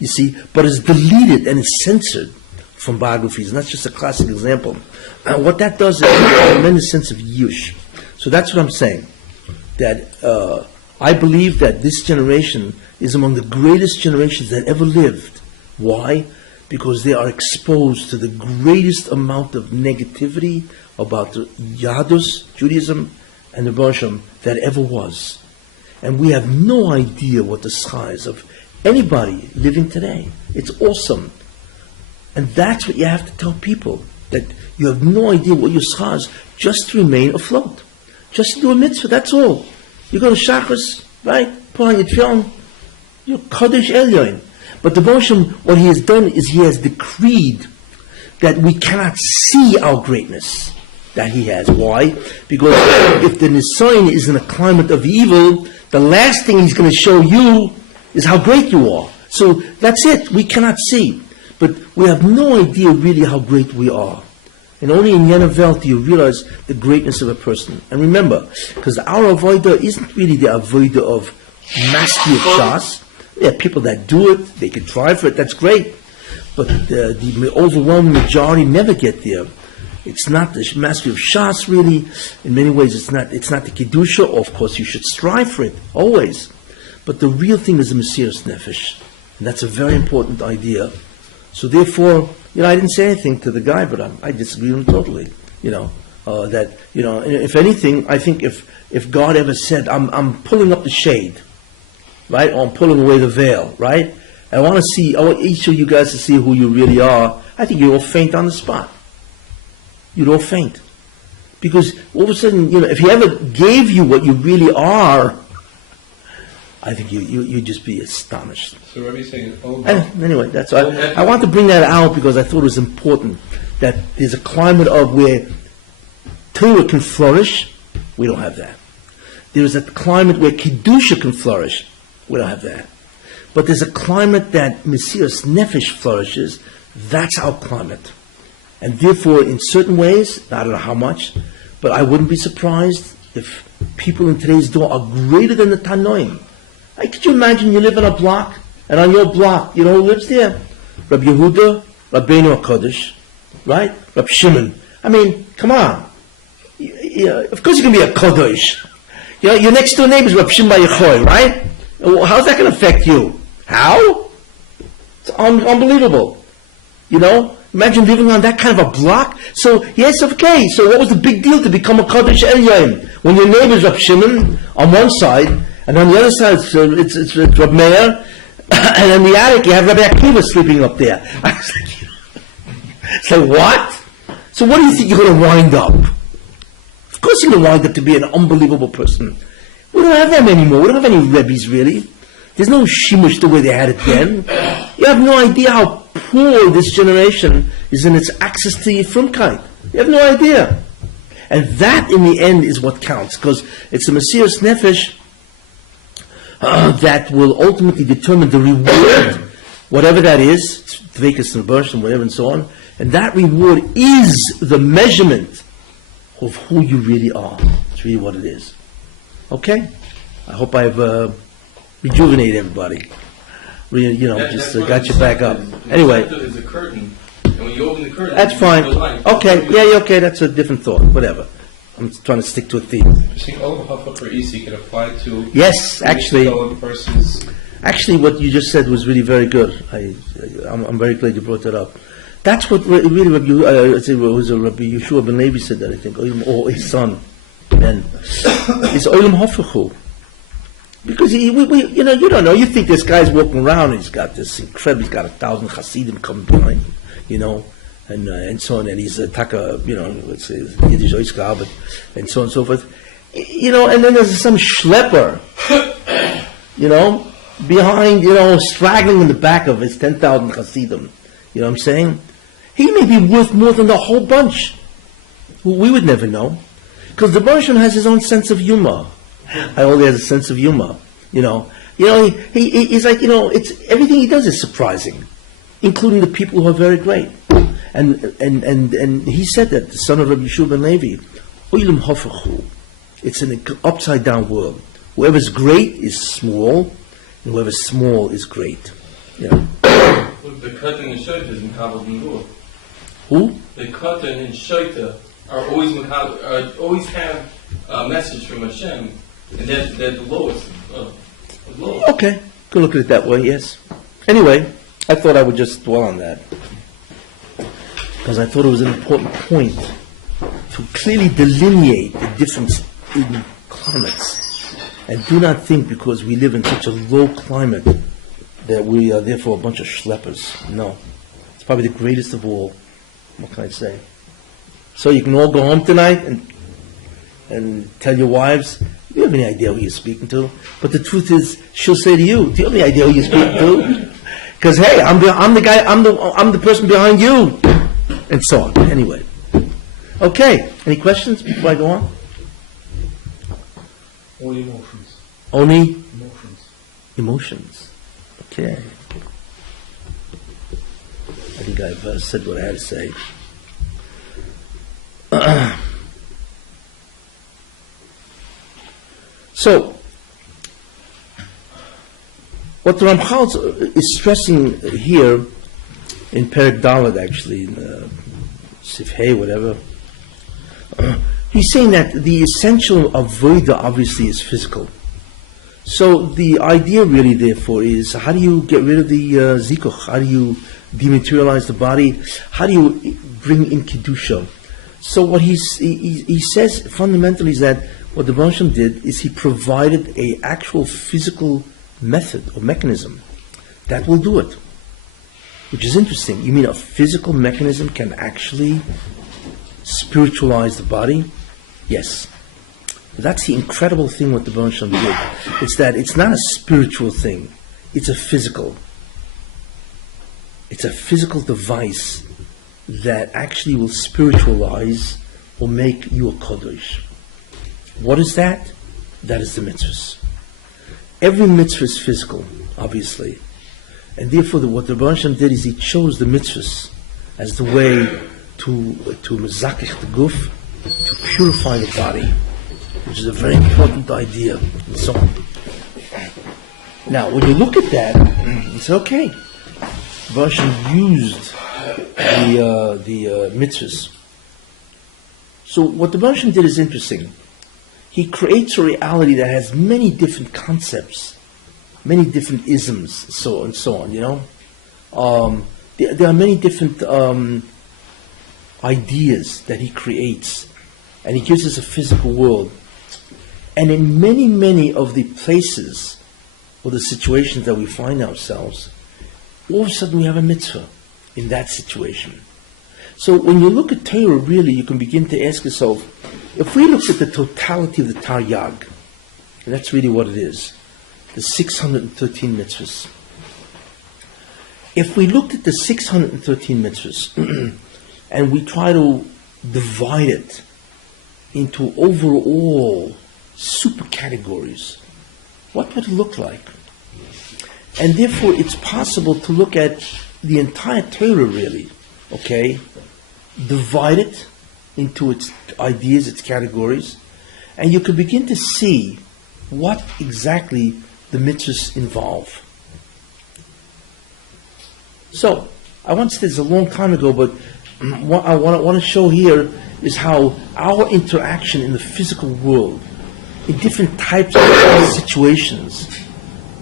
You see, but it's deleted and it's censored from biographies, and that's just a classic example. What that does is a tremendous sense of yush. So that's what I'm saying. That I believe that this generation is among the greatest generations that ever lived. Why? Because they are exposed to the greatest amount of negativity about the Yadus, Judaism, and the Barsham that ever was. And we have no idea what the size of anybody living today. It's awesome. And that's what you have to tell people, that you have no idea what your schar is, just to remain afloat. Just to do a mitzvah, that's all. You go to Shachris, right? Put on your tefillin, you're Kodesh Elyon. But the Moshe, what he has done is he has decreed that we cannot see our greatness that he has. Why? Because if the Nisayan is in a climate of evil, the last thing he's going to show you is how great you are. So that's it. We cannot see. But we have no idea really how great we are. And only in Yenavelt do you realize the greatness of a person. And remember, because our avodah isn't really the avodah of mastery of Shas. There are people that do it, they can try for it, that's great. But the overwhelming majority never get there. It's not the mastery of Shas really. In many ways it's not the Kedusha. Of course you should strive for it, always. But the real thing is the Mesiras Nefesh. And that's a very important idea. So therefore, I didn't say anything to the guy, but I disagree with him totally. If anything, I think if God ever said, I'm pulling up the shade, right? Or I'm pulling away the veil, right? I want each of you guys to see who you really are. I think you'd all faint on the spot. You'd all faint. Because all of a sudden, if he ever gave you what you really are, I think you'd just be astonished. So Rabbi's saying, anyway, that's I want to bring that out because I thought it was important that there's a climate of where Torah can flourish. We don't have that. There is a climate where Kedusha can flourish. We don't have that. But there's a climate that Mesiras Nefesh flourishes. That's our climate. And therefore, in certain ways, I don't know how much, but I wouldn't be surprised if people in today's door are greater than the Tanoim. Could you imagine you live in a block, and on your block, who lives there? Rabbi Yehuda, Rabbeinu HaKodesh, right? Rabbi Shimon. I mean, come on. Of course you can be a Kodesh. You know, your next door neighbor is Reb Shimon Bar Yochai, right? Well, how's that going to affect you? How? It's unbelievable. You know? Imagine living on that kind of a block. So, yes, okay. So what was the big deal to become a Kodesh Elyon? When your neighbor is Reb Shimon on one side, and on the other side it's Reb Meir, and in the attic you have Rabbi Akiva sleeping up there. I was like, so what? So what do you think you're going to wind up? Of course you're going to wind up to be an unbelievable person. We don't have them anymore. We don't have any Rebbes really. There's no shimush the way they had it then. You have no idea how poor this generation is in its access to Yifrumkeit. You have no idea. And that in the end is what counts, because it's the Mesiras Nefesh that will ultimately determine the reward, whatever that is, Dveikus and Bursh and whatever and so on. And that reward is the measurement of who you really are. It's really what it is. Okay? I hope I've rejuvenated everybody. Got you back up. Anyway. There's a curtain, and when you open the curtain, that's fine. Okay, yeah, okay, that's a different thought. Whatever. I'm trying to stick to a theme. You think all of Hafacher Isi can apply to yes, actually. Versus actually, what you just said was really very good. I'm very glad you brought that up. That's what really Rabbi Yeshua ben Levi said that, I think, or his son. Then is Olam Hafachu. Because you don't know. You think this guy's walking around and he's got this incredible. He's got 1,000 Hasidim coming behind him, and so on. And he's a taka, let's say Yiddish Oiskar, and so on and so forth. And then there's some schlepper, behind, straggling in the back of his 10,000 Hasidim. You know what I'm saying? He may be worth more than the whole bunch. We would never know, because the Baruch has his own sense of humor. I only has a sense of humor, he's like, it's everything he does is surprising, including the people who are very great. And he said that, the son of Rabbi Yeshua ben Levi, Olam Hafachu, it's an upside down world. Whoever's great is small, and whoever's small is great. Look, the Katan and Shaita is Mekabel Nurah. Who? The Katan and Shaita are always have a message from Hashem. And they're the lowest. Okay, could look at it that way, yes. Anyway, I thought I would just dwell on that, because I thought it was an important point to clearly delineate the difference in climates. And do not think because we live in such a low climate that we are therefore a bunch of schleppers. No. It's probably the greatest of all. What can I say? So you can all go home tonight and tell your wives, you have any idea who you're speaking to? But the truth is, she'll say to you, do you have any idea who you're speaking to? Because hey, I'm the guy, I'm the person behind you, and so on. Anyway, okay. Any questions before I go on? Only emotions. Only Emotions. emotions. Okay. I think I've said what I had to say. So, what the Ramchal is stressing here in Perek Dalet, actually, in Sif Hey, whatever, he's saying that the essential avodah obviously is physical. So the idea really, therefore, is how do you get rid of the zikuch? How do you dematerialize the body? How do you bring in kedusha? So what he says fundamentally is that what the Baruch Shem did is he provided a actual physical method or mechanism that will do it, which is interesting. You mean a physical mechanism can actually spiritualize the body? Yes. That's the incredible thing what the Baruch Shem did. It's that it's not a spiritual thing. It's a physical. It's a physical device that actually will spiritualize or make you a kodesh. What is that? That is the mitzvahs. Every mitzvah is physical, obviously. And therefore what the Baruch Shem did is he chose the mitzvahs as the way to mezakich the guf, to purify the body, which is a very important idea, and so on. Now, when you look at that, you say, okay, Baruch Shem used the mitzvahs. So what the Baruch Shem did is interesting. he creates a reality that has many different concepts, many different isms, so and so on. There are many different ideas that he creates, and he gives us a physical world. And in many, many of the places or the situations that we find ourselves, all of a sudden we have a mitzvah in that situation. So when you look at Torah, really, you can begin to ask yourself, if we look at the totality of the Taryag, and that's really what it is, the 613 mitzvahs. If we looked at the 613 mitzvahs, and we try to divide it into overall super categories, what would it look like? And therefore, it's possible to look at the entire Torah, really, okay, divide it into its ideas, its categories, and you can begin to see what exactly the mitzvahs involve. So, I once said this a long time ago, but what I want to show here is how our interaction in the physical world, in different types of situations,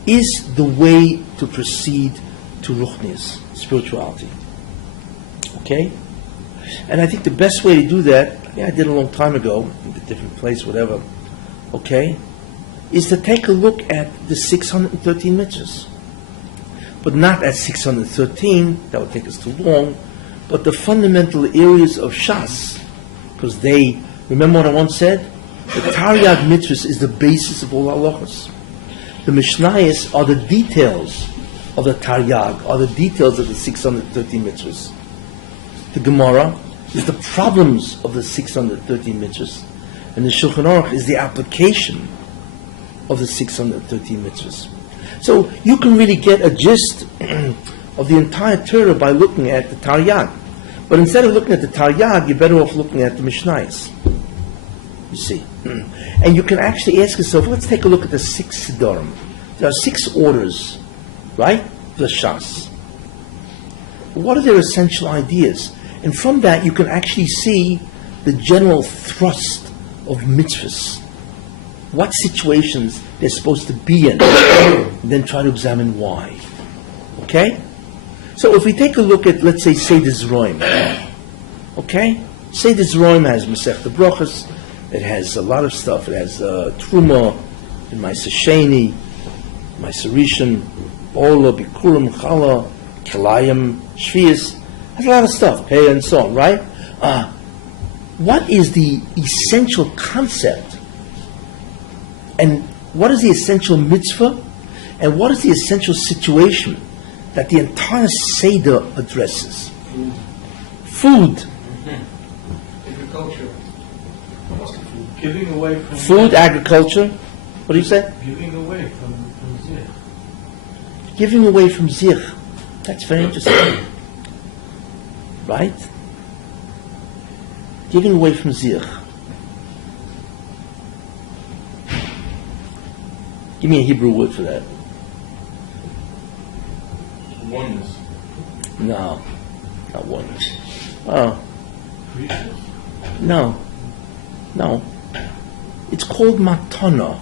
is the way to proceed to Ruchnis, spirituality. Okay? And I think the best way to do that, I did a long time ago, in a different place, whatever, okay, is to take a look at the 613 mitzvahs. But not at 613, that would take us too long, but the fundamental areas of Shas, because remember what I once said? The Taryag mitzvahs is the basis of all halachos. The Mishnayos are the details of the Taryag, are the details of the 613 mitzvahs. The Gemara is the problems of the 613 mitzvahs, and the Shulchan Aruch is the application of the 613 mitzvahs. So you can really get a gist of the entire Torah by looking at the Taryag. But instead of looking at the Taryag, you're better off looking at the Mishnayos. You see. And you can actually ask yourself, let's take a look at the 6 Sidorim. There are 6 orders, right? The Shas. What are their essential ideas? And from that, you can actually see the general thrust of mitzvahs. What situations they're supposed to be in. And then try to examine why. Okay? So if we take a look at, let's say, Seder Zroim. Okay? Seder Zroim has Masechta Brachos. It has a lot of stuff. It has Truma, and Ma'aser Sheni, Ma'aser Rishon, Ola, Bikurim, Chala, Kelayim, Shvius. Has a lot of stuff, Pei, and so on, right? What is the essential concept? And what is the essential mitzvah? And what is the essential situation that the entire Seder addresses? Agriculture. Food. Giving away from Food, agriculture. What do you say? Giving away from Zir. Giving away from Zich. That's very interesting. Right? Giving away from Zich. Give me a Hebrew word for that. Oneness. No. Not oneness. Oh. No. No. It's called matana.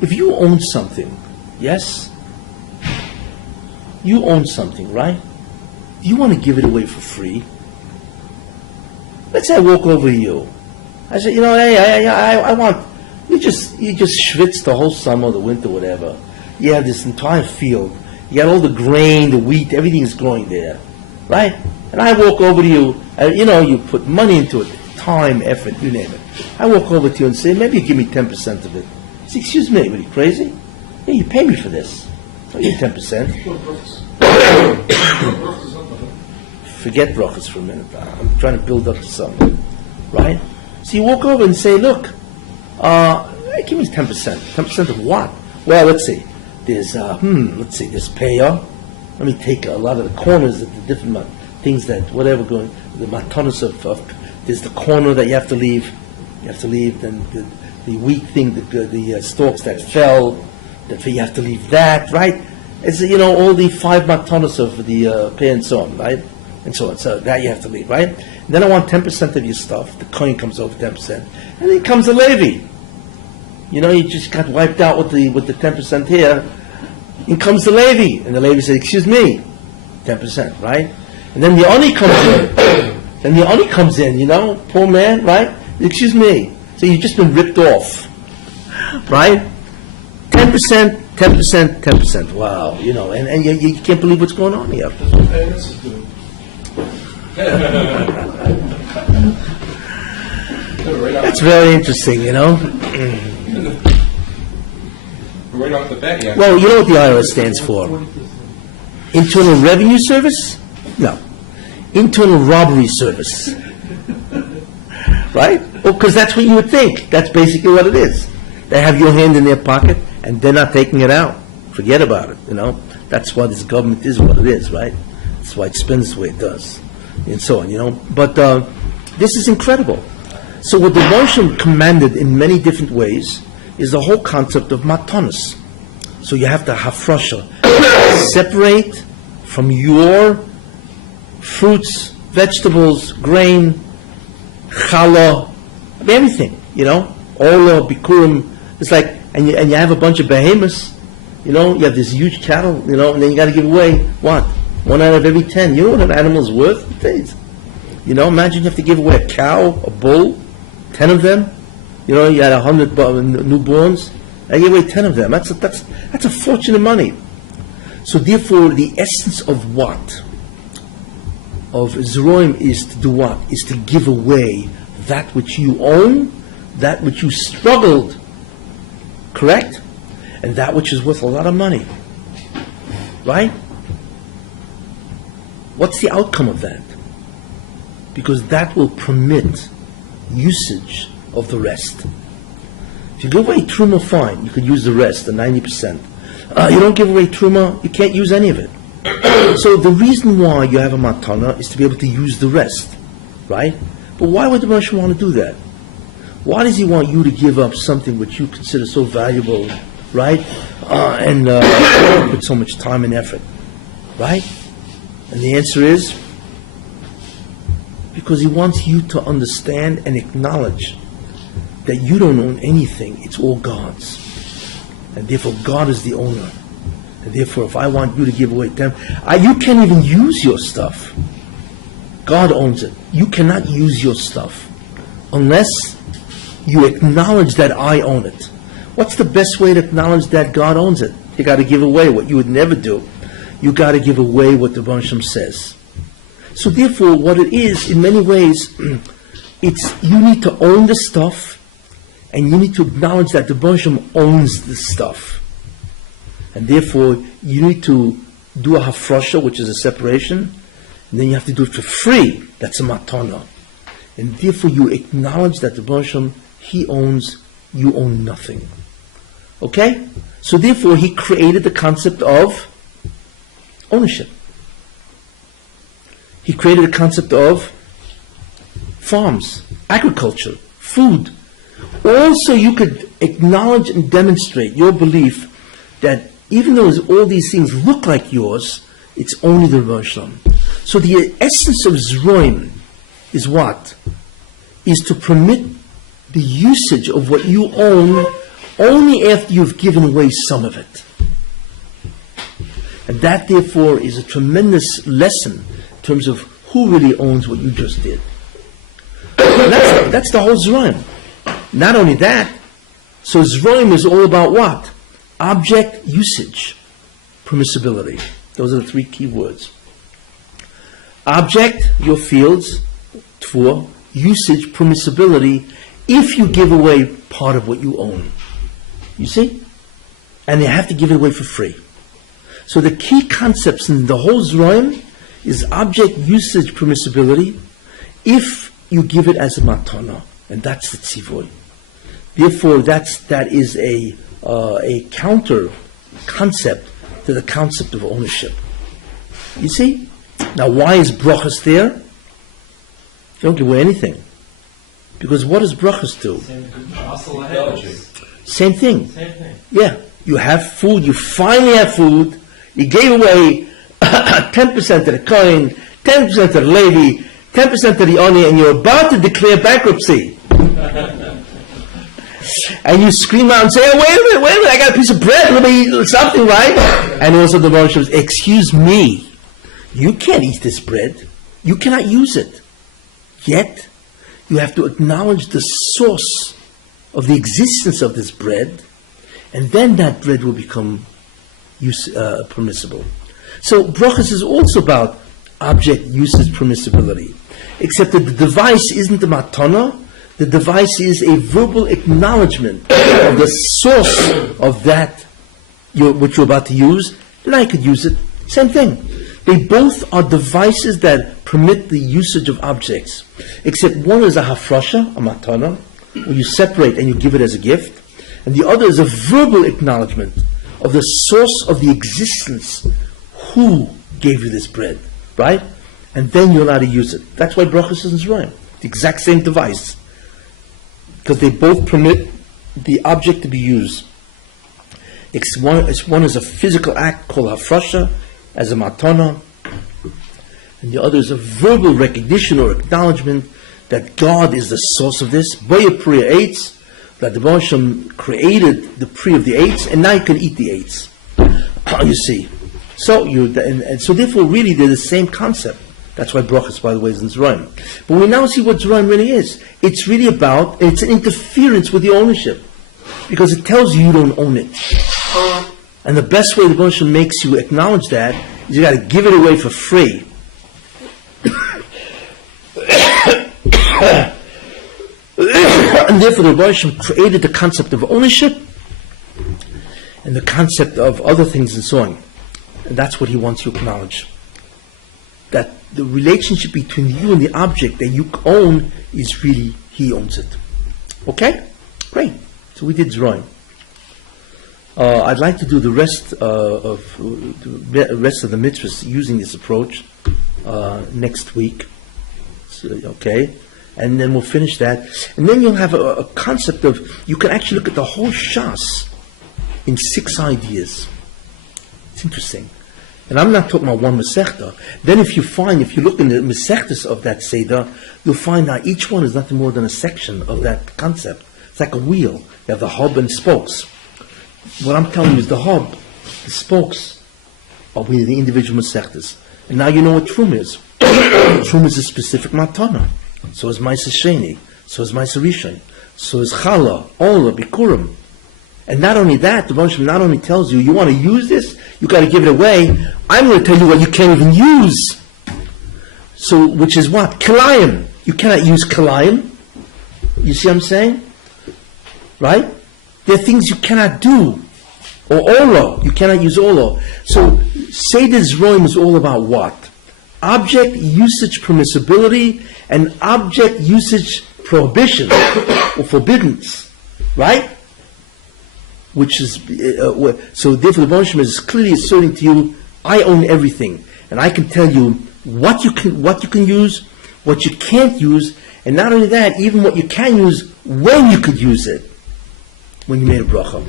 If you own something, yes? You own something, right? Do you want to give it away for free? Let's say I walk over to you. I say, hey, I want, you just schwitz the whole summer, the winter, whatever. You have this entire field. You got all the grain, the wheat, everything is growing there, right? And I walk over to you, you put money into it, time, effort, you name it. I walk over to you and say, maybe you give me 10% of it. I say, excuse me, are you crazy? Yeah, you pay me for this. I'll give you 10%. Forget brachas for a minute. I'm trying to build up to something, right? So you walk over and say, look, give me 10%. 10% of what? Well, let's see. There's, there's payah. Let me take a lot of the corners of the different things that, whatever going, the matanos of, there's the corner that you have to leave. You have to leave, then the wheat thing, the stalks that fell, you have to leave that, right? It's, all the 5 matanos of the pay and so on, right? and so on. So that you have to leave, right? And then I want 10% of your stuff. The coin comes over 10%, and then comes the Levi. You know, you just got wiped out with the 10% here. In comes the Levi, and the Levi said, "Excuse me, 10%, right?" And then the Oni comes in. Then the Oni comes in. You know, poor man, right? "Excuse me." So you've just been ripped off, right? 10%, 10%, 10%. Wow, you know, and you can't believe what's going on here. That's what parents is doing. That's very interesting, you know. Right off the bat, yeah. Well, you know what the IRS stands for? Internal Revenue Service? No. Internal Robbery Service. Right? Well, because that's what you would think. That's basically what it is. They have your hand in their pocket, and they're not taking it out. Forget about it, you know. That's why this government is what it is, right? That's why it spends the way it does, and so on, you know. But this is incredible. So what the Moshe commanded in many different ways is the whole concept of matanos. So you have to hafrasha, separate from your fruits, vegetables, grain, challah, everything, you know, ola, bikurim. It's like, and you have a bunch of behemoths, you know, you have this huge cattle, you know, and then you got to give away, what? 1 out of every 10. You know what an animal is worth? You know, imagine you have to give away a cow, a bull, 10 of them. You know, you had 100 newborns. I give away 10 of them. That's a fortune of money. So therefore, the essence of what? Of Zeroim is to do what? Is to give away that which you own, that which you struggled, correct? And that which is worth a lot of money. Right? What's the outcome of that? Because that will permit usage of the rest. If you give away truma, fine, you could use the rest, the 90%. You don't give away truma, you can't use any of it. So the reason why you have a matana is to be able to use the rest, right? But why would the Moshe want to do that? Why does he want you to give up something which you consider so valuable, right? And put so much time and effort, right? And the answer is because he wants you to understand and acknowledge that you don't own anything, it's all God's. And therefore God is the owner. And therefore if I want you to give away 10, you can't even use your stuff. God owns it. You cannot use your stuff unless you acknowledge that I own it. What's the best way to acknowledge that God owns it? You got to give away what you would never do. You got to give away what the Bansham says. So therefore, what it is, in many ways, it's you need to own the stuff, and you need to acknowledge that the Bansham owns the stuff. And therefore, you need to do a hafrasha, which is a separation, and then you have to do it for free. That's a matana. And therefore, you acknowledge that the Bansham, he owns, you own nothing. Okay? So therefore, he created the concept of ownership. He created a concept of farms, agriculture, food. Also, you could acknowledge and demonstrate your belief that even though all these things look like yours, it's only the Rebbe Shalom. So the essence of Zroim is what? Is to permit the usage of what you own only after you've given away some of it. And that, therefore, is a tremendous lesson in terms of who really owns what you just did. And that's the whole Zroim. Not only that, so Zroim is all about what? Object usage, permissibility. Those are the 3 key words. Object, your fields, for usage, permissibility, if you give away part of what you own. You see? And they have to give it away for free. So the key concepts in the whole Zroim is object usage permissibility if you give it as a matana. And that's the tzivoy. Therefore, that is a counter concept to the concept of ownership. You see? Now, why is brachas there? You don't give away anything. Because what does brachas do? Same thing. Yeah. You have food, you finally have food, you gave away 10% to the kohen, 10% to the Levi, 10% to the Oni, and you're about to declare bankruptcy. And you scream out and say, oh, wait a minute, I got a piece of bread, let me eat something, right? And also the Baruch says, excuse me, you can't eat this bread. You cannot use it. Yet, you have to acknowledge the source of the existence of this bread, and then that bread will become permissible. So, brachas is also about object usage permissibility, except that the device isn't the matana. The device is a verbal acknowledgement of the source of that which you're about to use, and I could use it. Same thing. They both are devices that permit the usage of objects, except one is a hafrasha, a matana, where you separate and you give it as a gift, and the other is a verbal acknowledgement of the source of the existence, who gave you this bread, right? And then you're allowed to use it. That's why brachas is Zerayim, the exact same device, because they both permit the object to be used. One is a physical act called hafrasha, as a matana, and the other is a verbal recognition or acknowledgement that God is the source of this. Boya priya eitz, that the Baruch Hashem created the pri of the eitz, and now you can eat the eitz. You see. So so therefore really they're the same concept. That's why brachas, by the way, is in Zerayim. But we now see what Zerayim really is. It's really about, it's an interference with the ownership, because it tells you don't own it. And the best way the Baruch Hashem makes you acknowledge that is you got to give it away for free. And therefore the Baruch Hashem created the concept of ownership and the concept of other things and so on. And that's what he wants you to acknowledge. That the relationship between you and the object that you own is really, he owns it. Okay? Great. So we did Zerayim. I'd like to do the rest of the mitzvahs using this approach next week. So, okay? And then we'll finish that. And then you'll have a concept of, you can actually look at the whole Shas in 6 ideas. It's interesting. And I'm not talking about one Masechta. Then if you look in the Masechtas of that Seder, you'll find that each one is nothing more than a section of that concept. It's like a wheel. You have the hub and spokes. What I'm telling you is the hub, the spokes, are with the individual Masechtas. And now you know what Trum is. Trum is a specific matana. So is Maisa Sheni. So is Maisa Rishon. So is Chala, Ola, Bikurim. And not only that, the Baruch Hashem not only tells you, you want to use this, you got to give it away. I'm going to tell you what you can't even use. So, which is what? Kilayim. You cannot use Kilayim. You see what I'm saying? Right? There are things you cannot do. Or Ola. You cannot use Ola. So, Seder Zerayim is all about what? Object usage permissibility and object usage prohibition or forbiddance. Right? Which is so therefore the Baruch Hashem is clearly asserting to you, I own everything, and I can tell you what you can use, what you can't use, and not only that, even what you can use, when you could use it, when you made a bracha.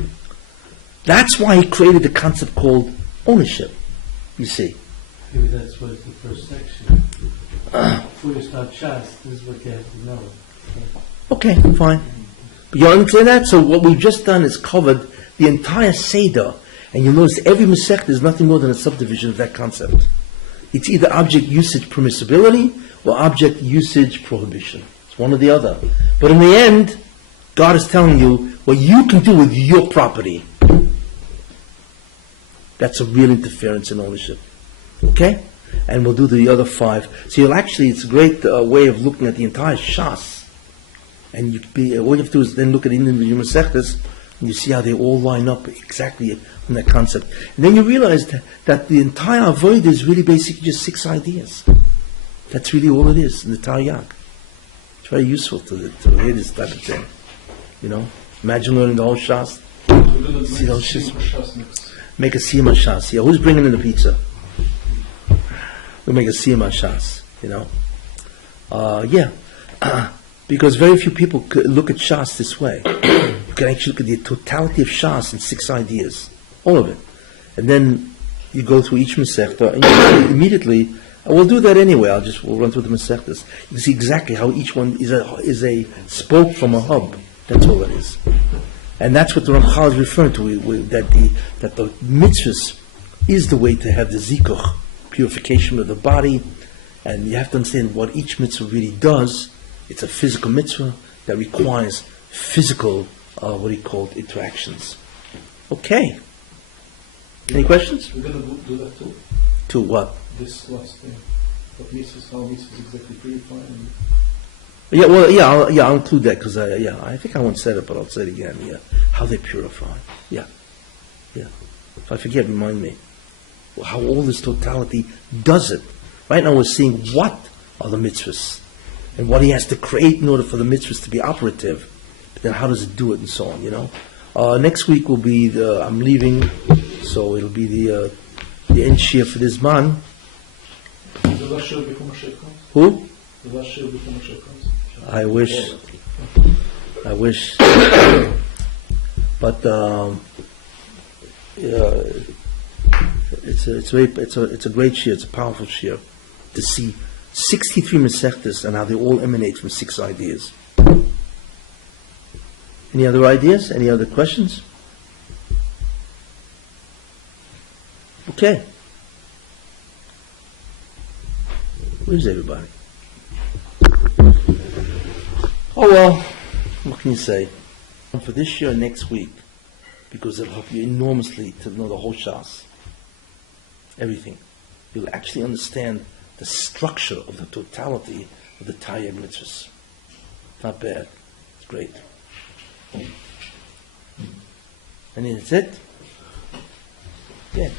That's why he created the concept called ownership. You see. Maybe that's what the first section. Before you start Shas, this is what you have to know. Okay, fine. But you understand that? So what we've just done is covered the entire Seder, and you'll notice every Masechta is nothing more than a subdivision of that concept. It's either object usage permissibility or object usage prohibition. It's one or the other. But in the end, God is telling you what you can do with your property. That's a real interference in ownership. Okay? And we'll do the other 5. So you'll actually, it's a great way of looking at the entire Shas. And all you have to do is then look at individual Masechtas, and you see how they all line up exactly on that concept. And then you realize that the entire Avodah is really basically just 6 ideas. That's really all it is in the Taryag. It's very useful to hear this type of thing. You know? Imagine learning the whole Shas. See those Shas? Make a Siyama Shas. Yeah, who's bringing in the pizza? We'll make a Siyama Shas. You know? Yeah. Because very few people look at Shas this way. You can actually look at the totality of Shas in 6 ideas. All of it. And then you go through each Masechta and you see immediately We'll do that anyway. We'll run through the Masechtas. You can see exactly how each one is a spoke from a hub. That's all it is. And that's what the Ramchal is referring to, that the mitzvahs is the way to have the zikuch, purification of the body, and you have to understand what each mitzvah really does. It's a physical mitzvah that requires physical, interactions. Okay. Any questions? We're going to do that too. To what? This last thing. What mitzvahs, how mitzvahs exactly purify and I'll include that because I think I once said it, but I'll say it again. Yeah, how they purify. Yeah. If I forget, remind me. How all this totality does it. Right now we're seeing what are the mitzvahs and what he has to create in order for the mitzvahs to be operative. But then how does it do it and so on, Next week will be I'm leaving, so it'll be the end shir for this man. the last shir before Mashiach comes? Who? The last shir before Mashiach comes? I wish. But it's a great shir. It's a powerful shir to see 63 Masechtas and how they all emanate from 6 ideas. Any other ideas? Any other questions? Okay. Where's everybody? Oh well, what can you say? For this year, next week, because it'll help you enormously to know the whole Shas. Everything. You'll actually understand the structure of the totality of the Tayyag mitzvahs. Not bad. It's great. And that's it? Yeah.